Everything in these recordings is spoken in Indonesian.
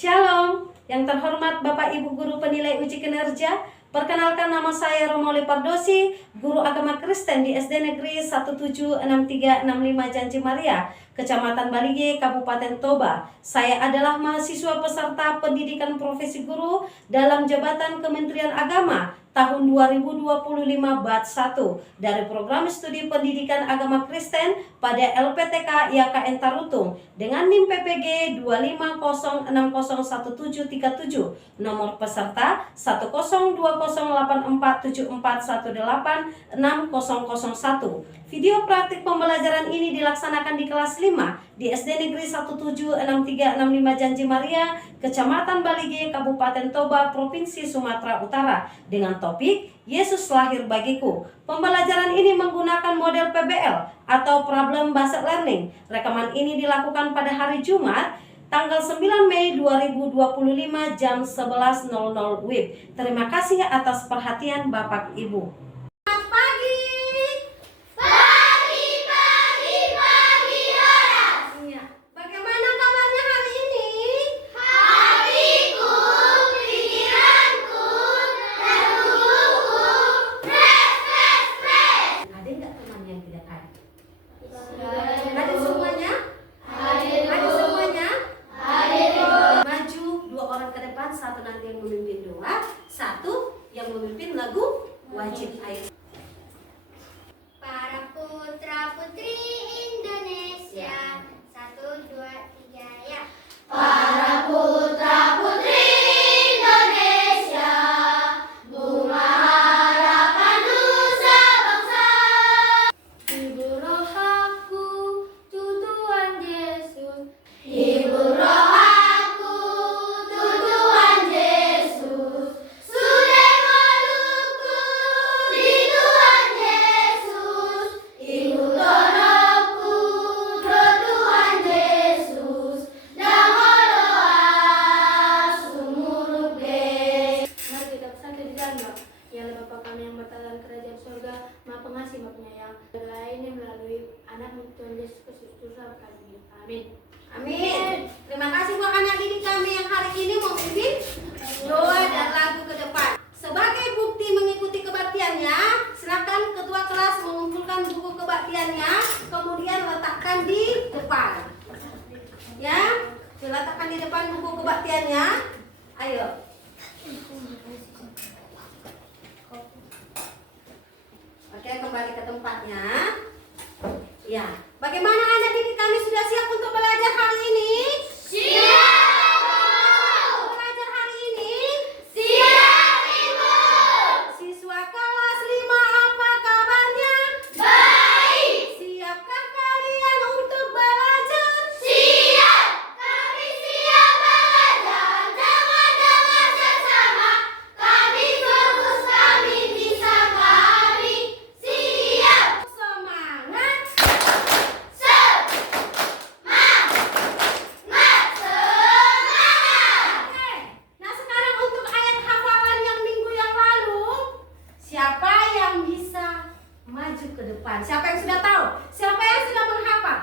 Shalom, yang terhormat Bapak Ibu Guru Penilai Uji Kinerja. Perkenalkan, nama saya Romoli Pardosi, Guru Agama Kristen di SD Negeri 176365 Janji Maria, Kecamatan Balige, Kabupaten Toba. Saya adalah mahasiswa peserta pendidikan profesi guru dalam jabatan Kementerian Agama tahun 2025 batch 1 dari program studi pendidikan agama Kristen pada LPTK IAKN Tarutung dengan NIM PPG 250601737, nomor peserta 1020847418601. Video praktik pembelajaran ini dilaksanakan di kelas 5 di SD Negeri 176365 Janji Maria, Kecamatan Balige, Kabupaten Toba, Provinsi Sumatera Utara dengan topik Yesus lahir bagiku. Pembelajaran ini menggunakan model PBL atau Problem Based Learning. Rekaman ini dilakukan pada hari Jumat tanggal 9 Mei 2025 jam 11.00 WIB. Terima kasih atas perhatian Bapak Ibu. Satu nanti yang memimpin doa, satu yang memimpin lagu wajib. Ayo. Para putra putri Indonesia, 1, 2, 3 ya. Para putra putri Indonesia, bunga harapan nusa bangsa. Ibu roh aku, Tuhan Yesus. Ibu roh Amin. Amin. Terima kasih buat anak didik kami yang hari ini memimpin doa dan lagu ke depan. Sebagai bukti mengikuti kebaktiannya, silakan ketua kelas mengumpulkan buku kebaktiannya, kemudian letakkan di depan. Ya, diletakkan di depan buku kebaktiannya. Ayo. Oke, kembali ke tempatnya. Ya, bagaimana anak didik kami sudah siap untuk belajar hari ini? Siap! Belajar hari ini? Siap, Ibu! Siswa kelas 5, apa kabarnya? Baik! Siapkah kalian untuk belajar? Siap! Kami siap belajar. Dengar-dengar bersama. Kami fokus, kami bisa, kami siap! Semangat! Oke, nah sekarang untuk ayat hafalan yang minggu yang lalu, siapa yang bisa maju ke depan? Siapa yang sudah tahu? Siapa yang sudah menghafal?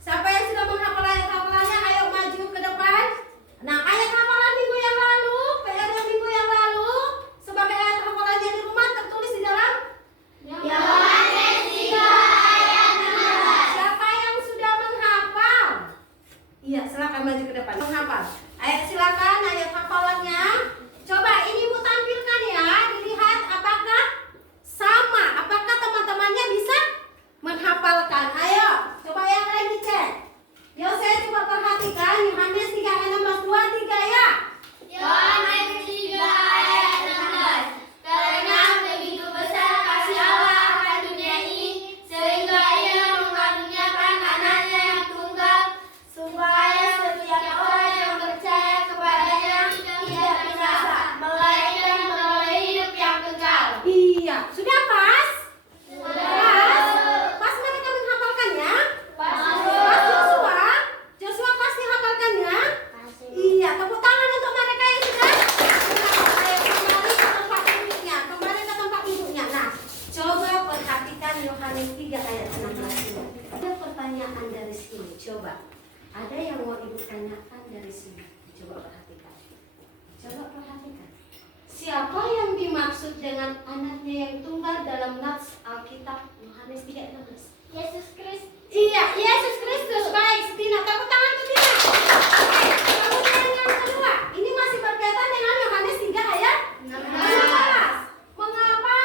Siapa yang sudah menghafal ayat hafalannya? Ayo maju ke depan. Nah, ayat hafalan minggu yang lalu, PR yang minggu yang lalu, sebagai ayat hafalannya di rumah tertulis di dalam Yohanes 3 ayat 16. Siapa yang sudah menghafal? Iya, silakan maju ke depan. Menghafal. Ayo silakan ayat hafalannya. Coba ini Bu tampilkan ya, dilihat apakah sama, apakah teman-temannya bisa menghafalkan. Ayo, coba yang lain dicek. Yo, saya coba perhatikan Yohanes 3 ayat 16, 2, 3 ya. Yohanes 3 ayat 16. Karena begitu besar kasih Allah akan dunia ini, sehingga Ia mengaruniakan anaknya yang tunggal, supaya setiap orang yang percaya kepadanya tidak binasa, melainkan beroleh hidup yang kekal. Iya, sudah pas? Sudah. Pas mereka menghafalkannya? Pas. Pas Joshua? Joshua pasti hafalkannya? dengan anaknya yang tunggal dalam nats Alkitab Yohanes 3:16. Yesus Kristus. Iya, Yesus Kristus. Baik, Tina, tepuk tangan tuh Tina. Oke, kemudian yang kedua, ini masih berkaitan dengan Yohanes 3 ayat 16. Mengapa?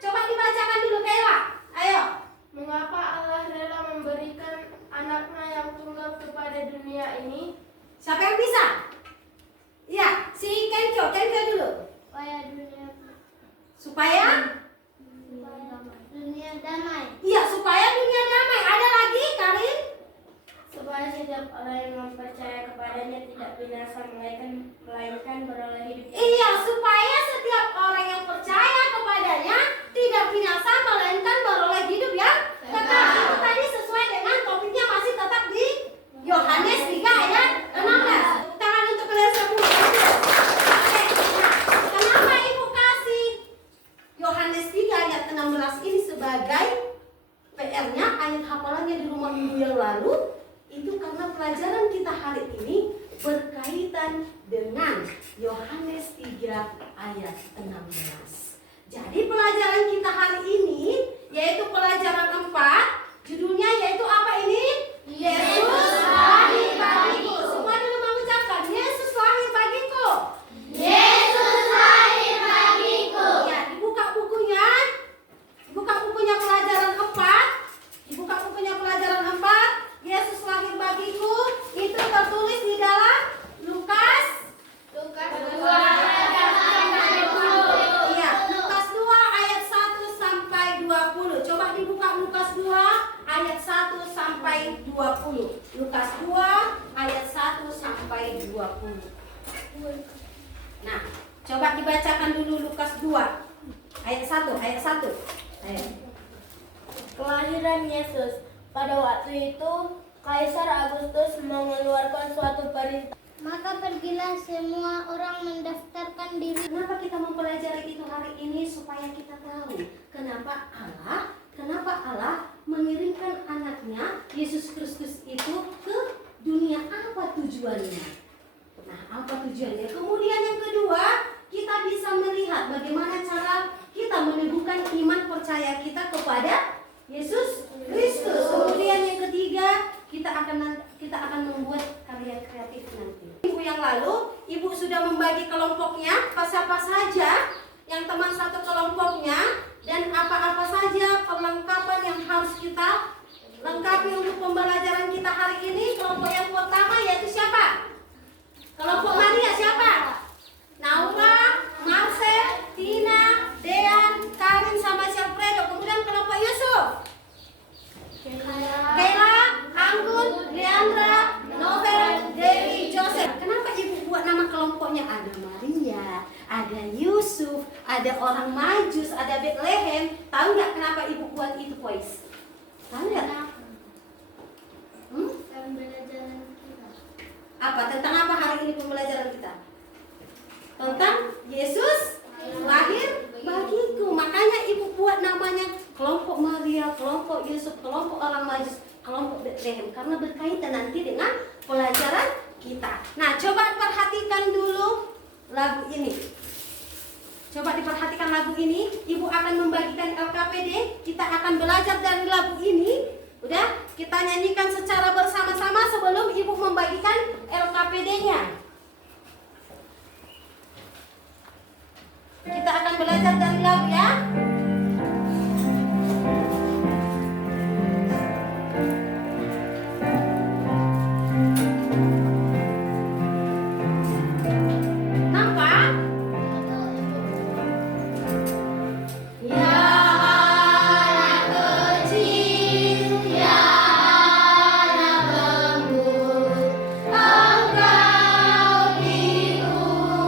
Coba dibacakan dulu Kayla. Ayo. Mengapa Allah rela memberikan anaknya yang tunggal kepada dunia ini? Siapa yang bisa? Iya, si Kenjo dulu. Supaya dunia Supaya? dunia damai. Iya, supaya dunia damai. Ada lagi, Karin? Supaya setiap orang yang mempercaya kepadanya tidak binasa melainkan beroleh hidup. Iya, supaya setiap orang yang percaya kepadanya tidak binasa melainkan beroleh hidup yang kekal. Itu tadi sesuai dengan topiknya masih tetap di Yohanes 3 ayat 16. Tepuk tangan untuk kalian semua. Oke, nah, kenapa Ibu kasih Yohanes 3 ayat 16 ini sebagai PR-nya, ayat hafalannya di rumah minggu yang lalu? Itu karena pelajaran kita hari ini berkaitan dengan Yohanes 3 ayat 16. Jadi pelajaran kita hari ini yaitu pelajaran 4, judulnya yaitu apa ini? Yesus lahir bagiku. Semua dulu mengucapkan Yesus lahir bagiku. Yesus lahir bagiku. Ya, dibuka bukunya. Dibuka bukunya pelajaran 4. Dibuka bukunya pelajaran 4. Yesus lahir bagiku. Itu tertulis di dalam Lukas. Iya, Lukas 2 ayat 1 sampai 20. Coba dibuka Lukas 2 ayat 1 sampai 20. Lukas 2 ayat 1 sampai 20. Nah, coba dibacakan dulu Lukas 2 ayat 1. Ayo. Kelahiran Yesus. Pada waktu itu, Kaisar Agustus mengeluarkan suatu perintah. Maka pergilah semua orang mendaftarkan diri. Kenapa kita mempelajari itu hari ini? Supaya kita tahu kenapa Allah mengirimkan anaknya Yesus Kristus itu ke dunia. Apa tujuannya? Nah, apa tujuannya? Kemudian yang kedua, kita bisa melihat bagaimana cara kita meneguhkan iman percaya kita kepada Yesus Kristus. Kemudian yang ketiga, kita akan membuat karya kreatif nanti. Minggu yang lalu, Ibu sudah membagi kelompoknya, apa saja yang teman satu kelompoknya dan apa-apa saja perlengkapan yang harus kita lengkapi untuk pembelajaran kita hari ini. Kelompok yang pertama yaitu siapa? Kelompok Maria siapa? Naura, Marcel, Tina, Dean, Karin sama Syafredo. Kemudian kelompok Yusuf. Kayla, Anggun, Leandra, Novel, Dewi, Joseph. Kenapa Ibu buat nama kelompoknya? Ada Maria, ada Yusuf, ada orang Majus, ada Bethlehem. Tahu nggak kenapa Ibu buat itu, boys? Tahu nggak? Pembelajaran kita. Apa? Tentang apa hari ini pembelajaran kita? Tentang Yesus lahir bagiku. Makanya Ibu buat namanya kelompok Maria, kelompok Yusuf, kelompok orang Majus, kelompok Bethlehem, karena berkaitan nanti dengan pelajaran kita. Nah, coba perhatikan dulu lagu ini. Coba diperhatikan lagu ini. Ibu akan membagikan LKPD. Kita akan belajar dari lagu ini. Udah, kita nyanyikan secara bersama-sama sebelum Ibu membagikan LKPD-nya. Kita akan belajar dari lagu ya. Nampak? Ya anak kecil, ya anak lembut, engkau diutus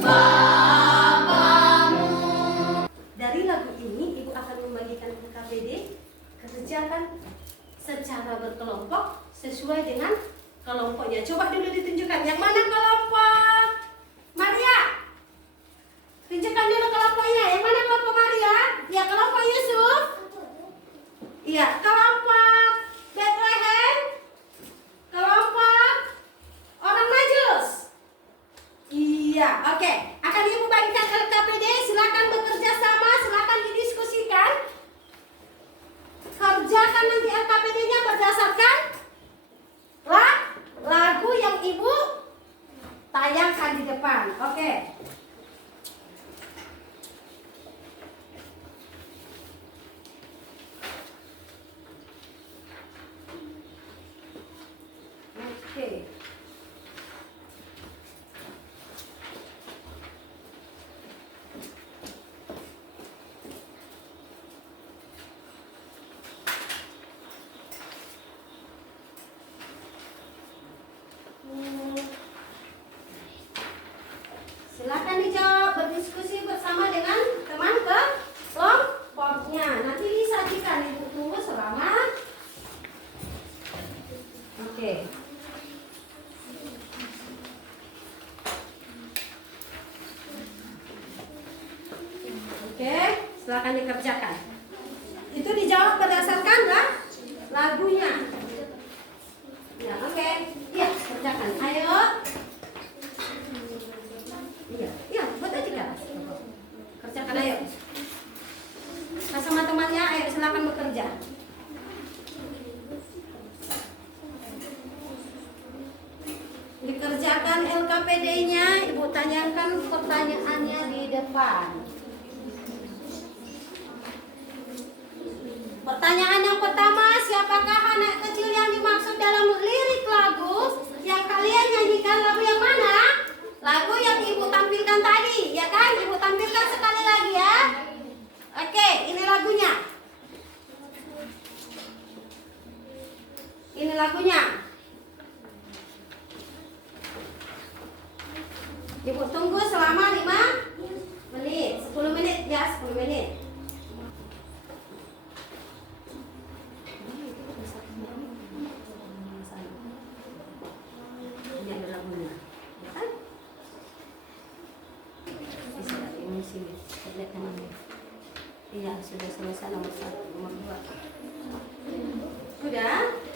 Bapamu. tayangkan di depan. Oke. Oke. Silakan dijawab, berdiskusi bersama dengan teman kelompoknya. Nanti disajikan, Ibu tunggu selama. Oke. Oke, silakan dikerjakan. Itu dijawab berdasarkan lagunya. Ya, oke. Iya, kerjakan. Ayo. Iya, buat aja kelas. Kerjakan ayo. Sama temannya, ayo silakan bekerja. Dikerjakan LKPD-nya, Ibu tanyakan pertanyaannya di depan. Pertanyaan yang pertama, siapakah anak kecil yang dimaksud dalam lirik lagu yang kalian nyanyikan? Lagu yang mana? Lagu yang Ibu tampilkan tadi, ya kan? Ibu tampilkan sekali lagi ya. Oke, ini lagunya. Ini lagunya. Ibu tunggu selama 5 menit, 10 menit ya, 10 menit. Ini ada lagunya, ya kan? Bisa ini sini, lihat ini. Iya, sudah selesai nomor 1, nomor 2. Sudah?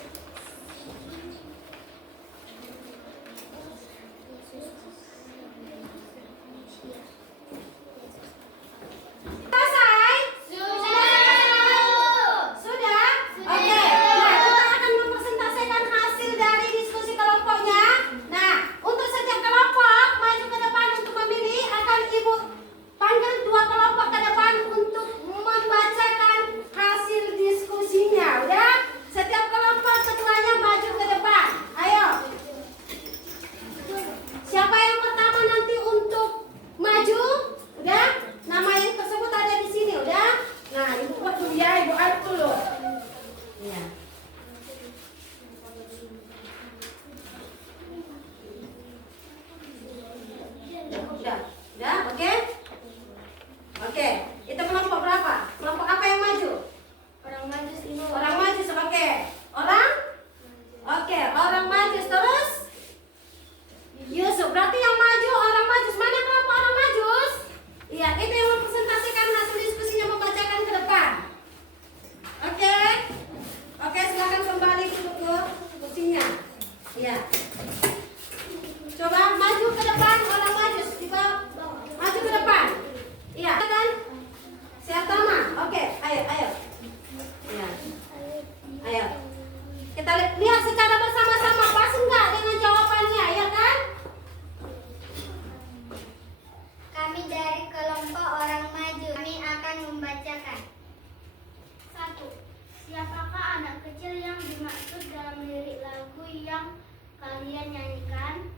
kalian nyanyikan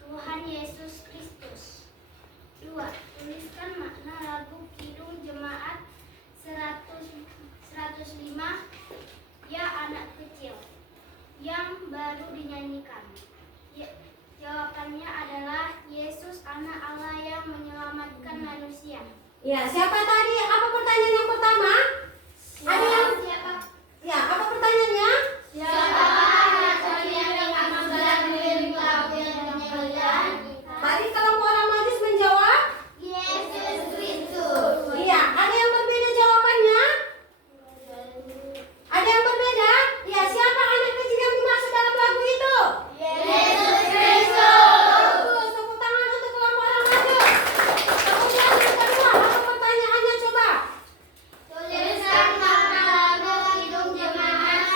Tuhan Yesus Kristus. 2. Tuliskan makna lagu Kidung Jemaat 105 Ya Anak Kecil yang baru dinyanyikan. Jawabannya adalah Yesus Anak Allah yang menyelamatkan manusia. Ya, siapa tadi? Apa pertanyaan yang pertama? Ada yang siapa? Ya, apa pertanyaannya? Siapa anak kecil yang akan lirik lagu yang dinyanyikan? Tadi kelompok orang Majus menjawab Yesus Kristus. iya. Ada yang berbeda jawabannya? Ada yang berbeda? Ya, siapa anak kecil yang dimaksud dalam lagu itu? Yesus Kristus. Bagus, tepuk tangan untuk kelompok orang Majus. Kemudian yang kedua, apa pertanyaannya coba? Tuliskan makna lagu Kidung Jemaat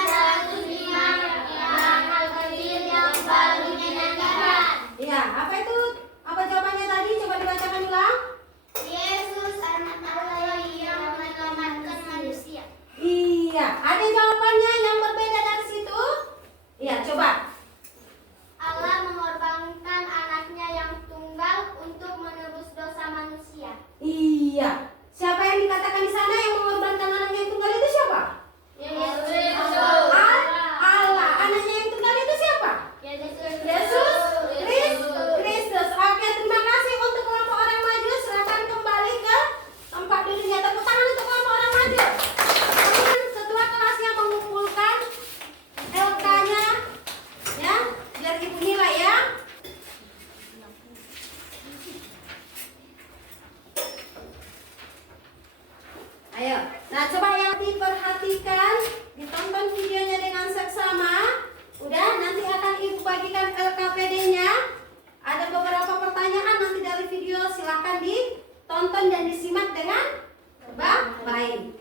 105 Ya Anak Kecil yang baru dinyanyikan. Iya, apa itu? Ayo. Nah, coba yang diperhatikan, ditonton videonya dengan seksama. Udah, nanti akan Ibu bagikan LKPD-nya. Ada beberapa pertanyaan nanti dari video, silahkan ditonton dan disimak dengan baik.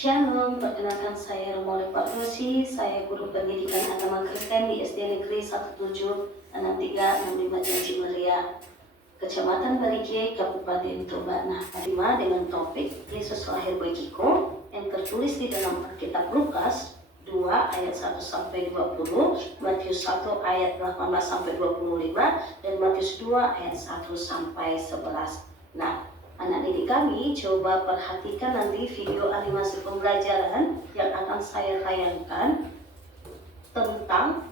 Shalom, perkenalkan saya Romo Pak Rosi, saya guru pendidikan agama Kristen di SD Negeri 176365 Janji Mulia, Kecamatan Barigi, Kabupaten Toba. Nah, terima dengan topik Yesus lahir bagiku yang tertulis di dalam Alkitab Lukas 2 ayat 1 sampai 20, Matius 1 ayat 18 sampai 25, dan Matius 2 ayat 1 sampai 11. Nah, anak didik kami, coba perhatikan nanti video animasi pembelajaran yang akan saya tayangkan tentang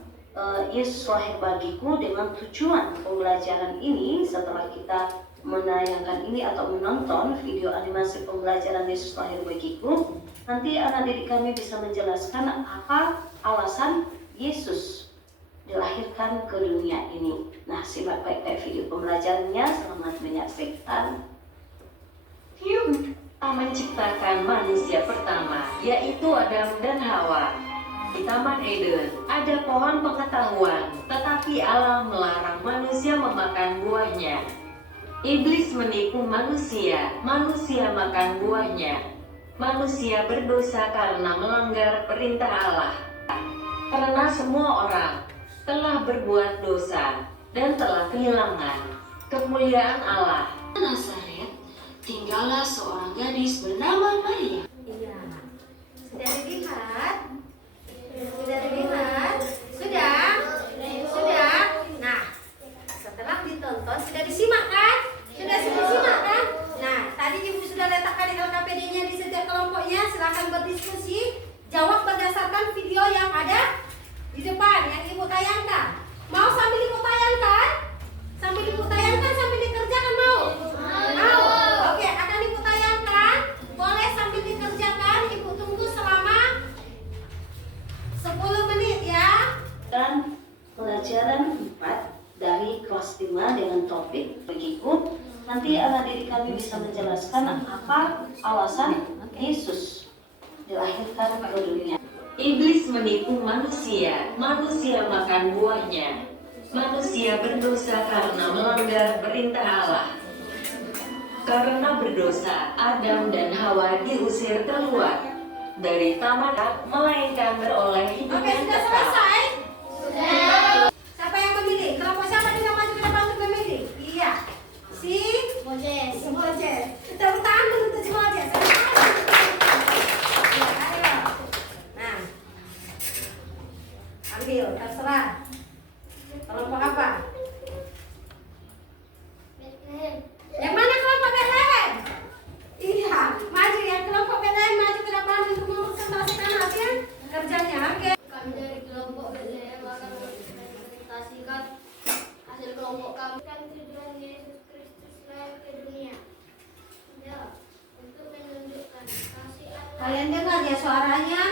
Yesus lahir bagiku, dengan tujuan pembelajaran ini setelah kita menayangkan ini atau menonton video animasi pembelajaran Yesus lahir bagiku, nanti anak didik kami bisa menjelaskan apa alasan Yesus dilahirkan ke dunia ini. Nah, simak baik-baik video pembelajarannya, selamat menyaksikan. Allah menciptakan manusia pertama, yaitu Adam dan Hawa. Di Taman Eden ada pohon pengetahuan, tetapi Allah melarang manusia memakan buahnya. Iblis menipu manusia, manusia makan buahnya. Manusia berdosa karena melanggar perintah Allah. Karena semua orang telah berbuat dosa dan telah kehilangan kemuliaan Allah. Nazaret tinggallah seorang gadis bernama Maria. Iya. Sudah dilihat? Sudah dilihat? Sudah? Sudah? Nah, setelah ditonton, sudah disimak kan? Sudah disimak kan? Nah, tadi Ibu sudah letakkan LKPD-nya di setiap kelompoknya. Silakan berdiskusi, jawab berdasarkan video yang ada di depan yang Ibu tayangkan. Mau sambil Ibu tayangkan? Sambil Ibu tayangkan, sambil dikerjakan mau? Mau? Oke, akan Ibu tayangkan. Boleh sambil dikerjakan. Ibu tunggu selama 10 menit ya. Dan pelajaran 4 dari kelas 5 dengan topik bagiku. Nanti anak didik kami bisa menjelaskan apa alasan Yesus dilahirkan ke dunia. Iblis menipu manusia, manusia makan buahnya. Manusia berdosa karena melanggar perintah Allah. Karena berdosa, Adam dan Hawa diusir keluar dari taman, melainkan beroleh hidup Oke, yang sudah kekal. selesai? Sudah. Siapa yang memilih? Kelompok siapa yang maju ke depan untuk memilih? Iya. Si Moses. Tepuk tangan dulu untuk si Moses. Ya, ayo. Nah, ambil, terserah. Kelompok apa? Yang mana kelompok Bethlehem? Iya, maju ya, kelompok Bethlehem maju ke depan untuk mempresentasikan hasil kerjanya. Oke. Kami dari kelompok Bethlehem akan mempresentasikan hasil kelompok kami. Kan tujuan Yesus Kristus lahir ke dunia. Ya, untuk menunjukkan kasih Allah. Kalian dengar ya suaranya?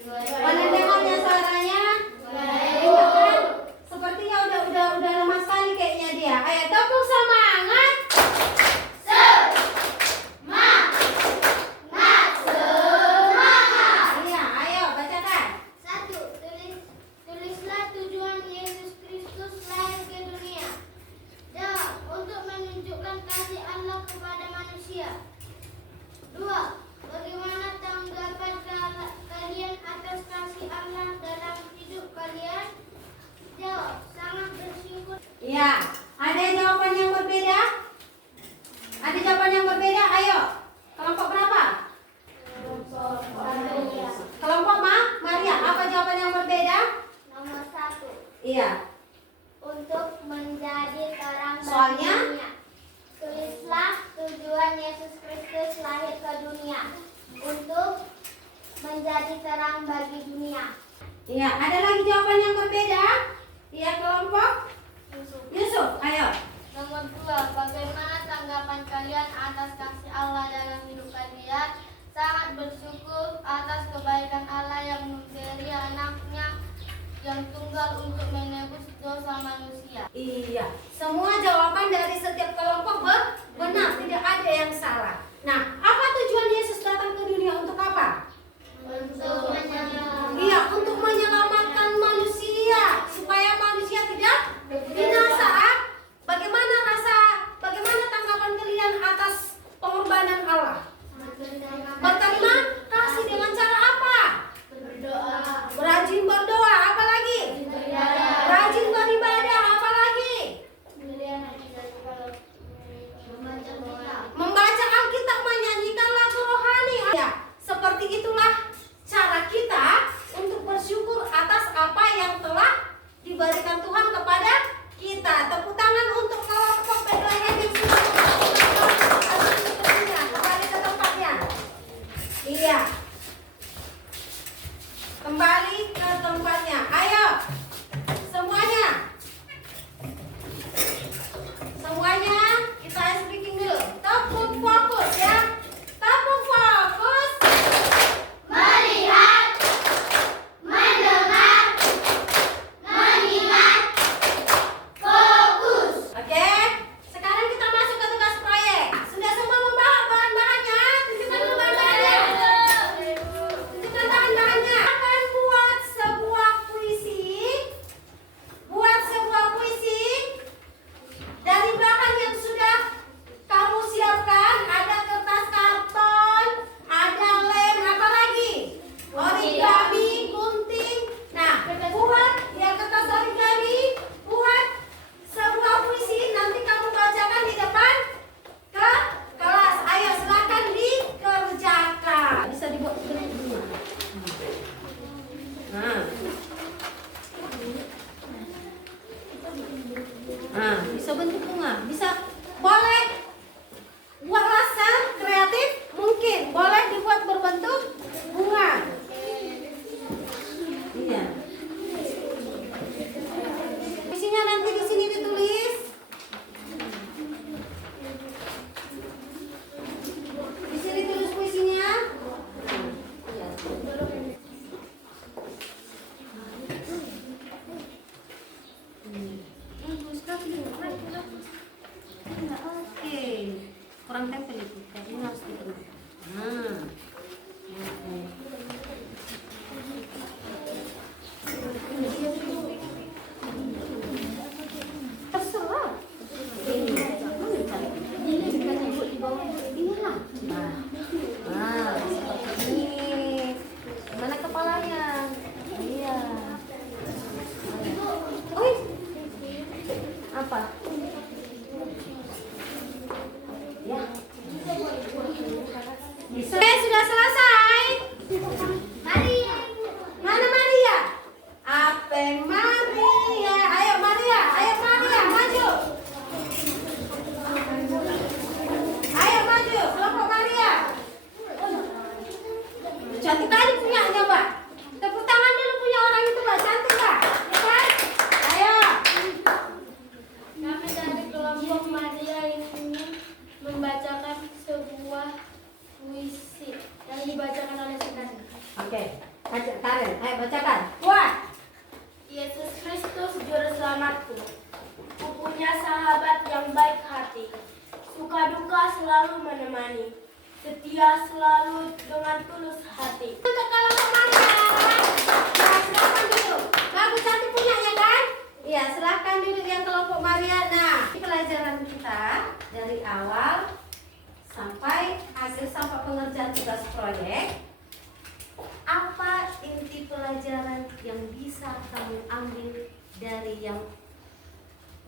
Kalian Kalian dengar ya suaranya? Iya kan? Sepertinya udah lemah sekali kayaknya dia. Ayo tepuk semangat. Iya, ayo bacakan. 1. Tulislah tujuan Yesus Kristus lahir ke dunia. 2. Untuk menunjukkan kasih Allah kepada manusia. 2. Bagaimana tanggapan kalian atas kasih Allah dalam hidup kalian? Jawab, sangat bersyukur. Iya, ada jawaban yang berbeda? Ada jawaban yang berbeda? Ayo. Kelompok berapa? Kelompok Maria. Apa jawaban yang berbeda? Nomor 1. Iya. Untuk menjadi terang bagi Soalnya? dunia. Tulislah tujuan Yesus Kristus lahir ke dunia. Untuk menjadi terang bagi dunia. Iya, ada lagi jawaban yang berbeda? Iya, kelompok Yusuf. Ayo. Nomor 2. Bagaimana tanggapan kalian atas kasih Allah dalam hidup kalian? Sangat amat bersyukur atas kebaikan Allah yang memberi anaknya yang tunggal untuk menebus dosa manusia. Iya, semua jawaban dari setiap kelompok benar, tidak ada yang salah. Nah, apa tujuan Yesus datang ke dunia untuk apa? Untuk menyelamatkan. Iya, untuk menyelamatkan manusia supaya manusia tidak binasa. Bagaimana tanggapan kalian atas pengorbanan Allah? Berterima kasih dengan cara apa? Berdoa. Rajin berdoa, apa lagi? Rajin beribadah, apa lagi? Membaca Alkitab, menyanyikan lagu rohani. Ya, seperti itulah cara kita untuk bersyukur atas apa yang telah diberikan Tuhan kepada kita. Tepuk tangan untuk kelompok Bethlehem yang sudah kembali ke tempatnya. Iya. Kembali ke tempatnya. Ayo. Semuanya. Semuanya kita speaking dulu. Tepuk fokus ya. Tepuk fokus. Melihat, mendengar, mengingat, fokus. Oke. Sekarang kita masuk ke tugas proyek. Sudah semua membawa bahan-bahannya? Tunjukkan dulu bahan-bahannya. Tunjukkan bahan-bahannya. Akan buat sebuah puisi. Buat sebuah puisi dari bahan yang sudah kamu siapkan. Ada kertas karton, ada lem, apa lagi? Origami, gunting. Nah, buat ya kertas origami, buat sebuah puisi. Nanti kamu bacakan di depan ke kelas. Ayo silakan dikerjakan. Bisa dibuat dulu. Nah, bisa bentuk bunga, bisa boleh buat rasa kreatif, mungkin boleh dibuat berbentuk bunga. Iya. Isinya nanti di sini ditulis. Di sini tulis puisinya. Oke, kurang tempel itu, kayaknya harus ditulis. Terserah. Inilah. Nah, seperti ini. Mana kepalanya? Iya. Oi. Apa? Ya. Sudah selesai. Maria. Mana Maria? Ave Maria. Ayo Maria, maju. Ayo maju, kelompok Maria. Cantik kali punyanya, Mbak. Tepuk tangan dulu punya orang itu, Mbak. Cantik, Mbak. Ya kan? Ayo. Kami dari kelompok Maria ini membacakan sebuah puisi yang dibacakan oleh Sekar. Oke. Karen, ayo bacakan. Kuat. Yesus Kristus juru selamatku, ku punya sahabat yang baik hati, suka duka selalu menemani, setia selalu dengan tulus hati. Untuk kelompok Maria. Nah, silakan duduk. Bagus, cantik punya ya kan? Iya, silakan duduk yang kelompok Maria. Nah, pelajaran kita dari awal sampai akhir sampai pengerjaan tugas proyek. Apa inti pelajaran yang bisa kamu ambil dari yang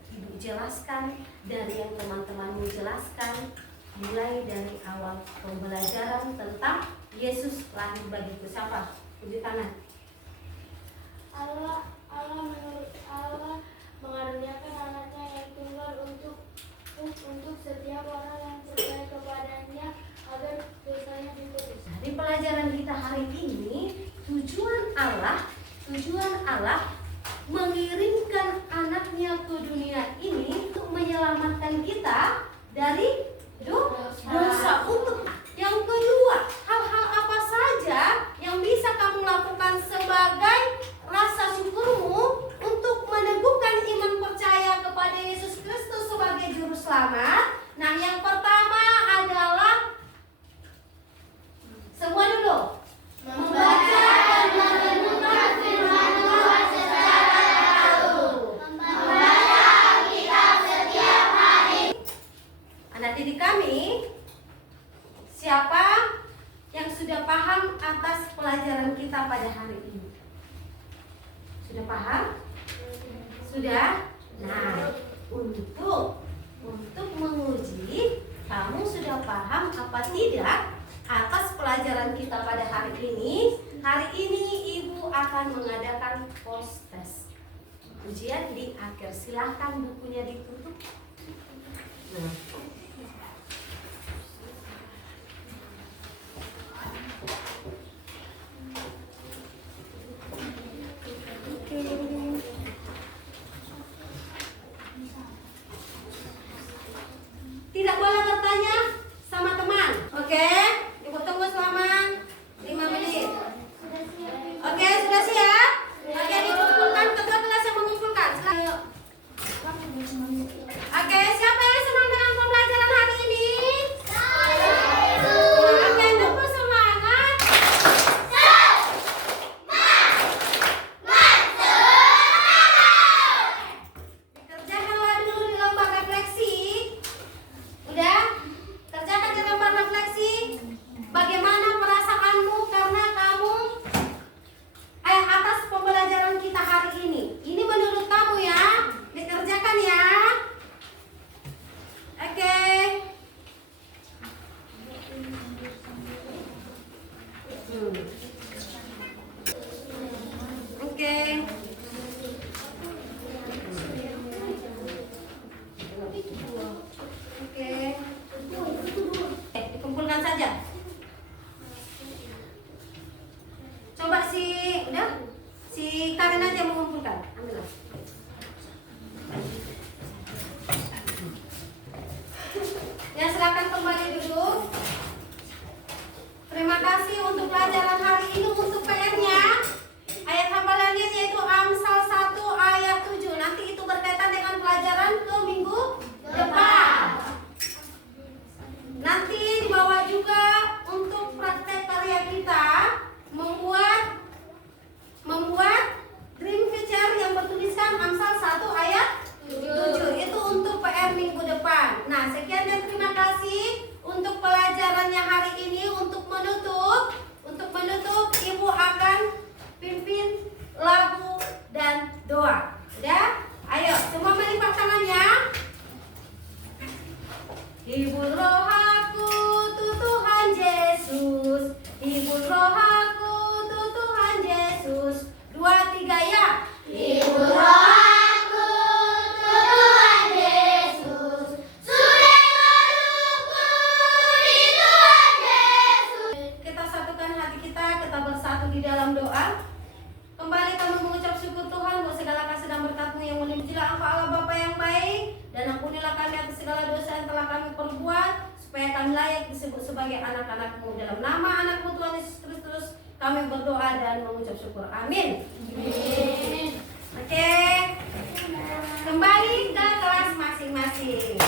Ibu jelaskan, dari yang teman-temanmu jelaskan, mulai dari awal pembelajaran tentang Yesus lahir bagiku? Siapa? Tunjuk tangan. Allah mengaruniakan anaknya yang tunggal untuk setiap orang yang percaya kepadanya agar dosanya ditebus. Di pelajaran kita hari ini, tujuan Allah mengirimkan anaknya ke dunia ini untuk menyelamatkan kita dari dosa. Untuk yang kedua, hal-hal apa selamat. Nah, yang pertama adalah semua dulu Membaca dan merenungkan firman Tuhan secara teratur. Membaca Alkitab setiap hari. anak didik kami. Siapa yang sudah paham atas pelajaran kita pada hari ini? Sudah paham? Sudah? Nah, untuk menguji kamu sudah paham apa tidak atas pelajaran kita pada hari ini. Hari ini Ibu akan mengadakan post test. Ujian di akhir. Silahkan bukunya ditutup. Nah. Tidak boleh bertanya sama teman. Oke? Ibu tunggu selama 5 menit. Oke, sudah siap? Oke, dikumpulkan. Ketua kelas yang mengumpulkan. Silakan. Oke, siapa yang senang dengan pembelajaran hari ini? Oke, tunggu semangat. Kerjakanlah dulu di lomba refleksi. Udah? Kerjakan di lomba refleksi. Bagaimana perasaanmu karena kamu atas pembelajaran kita hari ini? Ini menurut kamu ya. Dikerjakan ya. Oke. Oke. Oke. Dikumpulkan saja. Coba udah? Si Karin aja mengumpulkan. Ambillah. Ya, silakan kembali duduk. Terima kasih untuk pelajaran hari ini. Untuk PR-nya ayat hafalannya yaitu Amsal 1 ayat 7. Nanti itu berkaitan dengan pelajaran ke minggu depan. Nanti dibawa juga untuk praktek karya kita membuat dream picture yang bertuliskan Amsal 1 ayat 7. Itu untuk PR minggu depan. Nah, sekian dan terima kasih untuk pelajarannya hari ini. Untuk menutup Ibu akan pimpin lagu dan doa. Udah? Ayo, semua melipat tangannya. Hibur roh aku, Tuhan Yesus. Hibur roh aku, Tuhan Yesus. 2, 3 ya. Hibur roh aku, Tuhan Yesus. Sudah melukku di Tuhan Yesus. Kita satukan hati kita bersatu di dalam doa. Kembali kami mengucap syukur Tuhan buat segala kasih dan berkat-Mu yang mulia. Engkau Allah Bapa yang baik, dan ampunilah kami atas segala dosa yang telah kami perbuat, supaya kami layak disebut sebagai anak-anak-Mu. Dalam nama anak-Mu Tuhan Yesus Kristus kami berdoa dan mengucap syukur. Amin. Oke. Kembali ke kelas masing-masing.